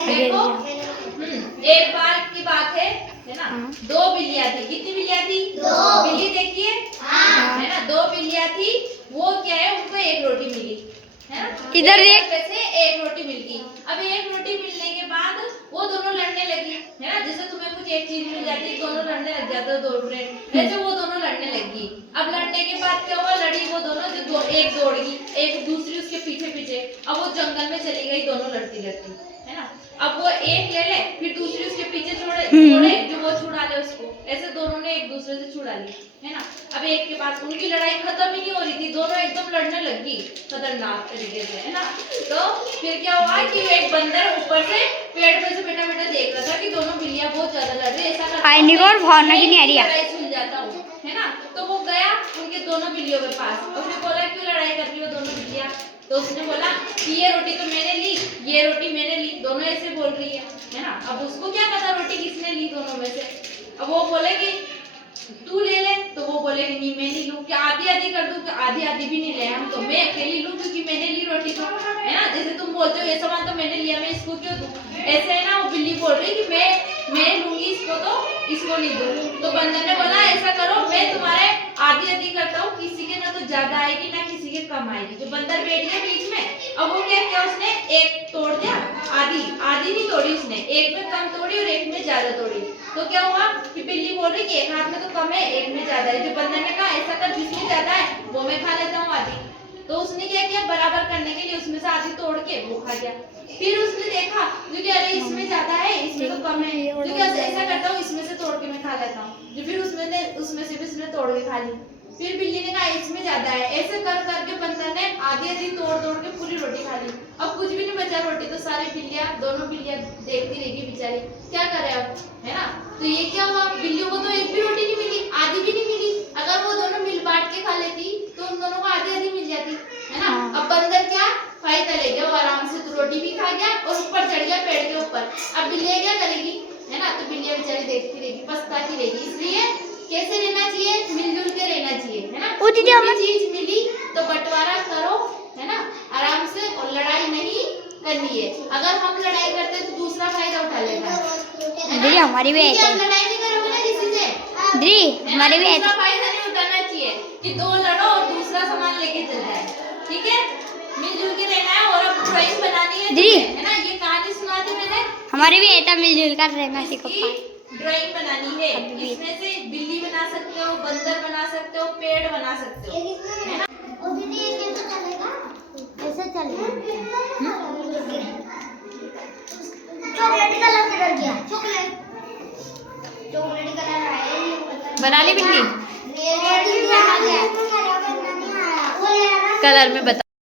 देखो एक बार की बात है ना। दो बिल्लियां थी। कितनी बिल्लियां थी? दो। बिल्ली देखिए है ना, दो बिल्लियां थी। वो क्या है, उनको एक रोटी मिली है ना। इधर एक रोटी मिल गई। अब एक रोटी मिलने के बाद वो दोनों लड़ने लगी है ना। जैसे तुम्हें कुछ एक चीज मिल जाती है, दोनों लड़ने लग जाते हो, दो फ्रेंड, ऐसे वो दोनों लड़ने लगी। अब लड़ने के बाद क्या हुआ, लड़ी वो दोनों, जो एक दौड़ गई, एक दूसरी उसके पीछे पीछे। अब वो जंगल में चली गई, दोनों लड़ती लड़ती है ना। अब वो एक ले ले, फिर दूसरी उसके पीछे छोड़े, जो वो छुड़ा ले उसको। ऐसे दोनों ने एक दूसरे से छुड़ा ली है ना। अब एक के पास उनकी लड़ाई खत्म ही नहीं हो रही थी, दोनों एकदम लड़ने लगी खतरनाक तरीके से है ना। तो फिर क्या हुआ कि एक बंदर ऊपर से पेड़ पे से बैठा बैठा देख रहा था कि दोनों बिल्लियां बहुत ज्यादा लड़ रही है। ऐसा लड़ाई सुन जाता हूँ है ना। तो वो गया उनके दोनों बिल्लियों के पास, उसने बोला क्यों लड़ाई कर रही हो दोनों बिल्लियां। तो उसने बोला कि ये रोटी तो मैंने ली, ये रोटी मैंने ली, दोनों ऐसे बोल रही है ना। अब उसको क्या पता रोटी किसने ली दोनों में से। अब वो बोले कि तू ले ले, तो वो बोले कि नहीं मैं नहीं लूं, क्या आधी आधी कर दूं, क्या आधी आधी भी नहीं ले हम, तो मैं अकेली लूं क्योंकि मैंने ली रोटी तो है ना। जैसे तुम बोलते हो ये सामान तो मैंने लिया, मैं इसको क्यों दूं, ऐसे है ना। वो बिल्ली बोल रही कि मैं लूंगी इसको तो इसको नहीं दूं। तो बंदर ने बोला ऐसा करो, मैं तुम्हारे आधी आधी करता हूँ, किसी के ना तो ज्यादा आएगी ना किसी के कम आएगी। तो बंदर बैठ गया बीच में। अब वो क्या किया उसने, एक तोड़ दिया, आधी आधी नहीं तोड़ी उसने, एक में कम तोड़ी और एक में ज्यादा तोड़ी। तो क्या हुआ कि बिल्ली बोल रही कि एक हाथ में तो कम है, एक में ज्यादा है। जो बंदर ने कहा ऐसा कर, जिसमें ज्यादा है वो मैं खा लेता हूँ आधी। तो उसने क्या किया, बराबर करने के लिए उसमें से आधी तोड़ के वो खा गया। फिर उसने देखा जो कि अरे इसमें ज्यादा है इसमें तो कम है, जो कि ऐसा करता हूँ इसमें से तोड़ के मैं खा लेता हूँ। जो फिर उसमें से भी उसने तोड़ के खा ली। फिर बिल्ली ने कहा इसमें ज्यादा है, ऐसे कर करके बंदर ने आधी आधी तोड़ तोड़ के पूरी रोटी खा ली। अब कुछ भी नहीं बचा रोटी, तो सारी बिल्लियां, दोनों बिल्लियां देखती रहेगी बेचारी क्या करे अब है ना। तो ये क्या हुआ, बिल्लियों को तो एक भी रोटी नहीं मिली, आधी भी नहीं मिली। अगर वो दोनों मिल बांट के खा लेती तो उन दोनों को आधी आधी मिल जाती है ना। अब बंदर क्या फायदा ले गया, वो आराम से तो रोटी भी खा गया और ऊपर चढ़ गया पेड़ के ऊपर। अब बिल्लियां क्या करेगी है ना, तो बिल्लियां बेचारी देखती रहेगी, पछताती रहेगी। इसलिए कैसे रहना चाहिए, मिलजुल के रहना चाहिए है ना। कोई चीज मिली तो बंटवारा करो है ना, आराम से, और लड़ाई नहीं करनी है। अगर हम लड़ाई करते हैं तो दूसरा फायदा उठा लेता है। हमारी भी आप लड़ाई नहीं करोगे ना किसी से, हमारी भी दूसरा फायदा नहीं उठाना चाहिए कि दो लड़ो और दूसरा सामान लेके चल जाए। ठीक है, मिलजुल के रहना है। और अब ड्राइंग बनानी है ना, ये कहानी सुना दी मैंने। हमारे भी ऐसा मिलजुल कर रहना सीखो। ड्राइंग बनानी है, इसमें से बिल्ली बना सकते हो, बंदर बना सकते हो, पेड़ बना सकते हो है ना। ऐसे चलेगा। चॉकलेटी कलर किधर गया, चॉकलेटी कलर आया बना ली बिल्ली, नहीं आया कलर में बता।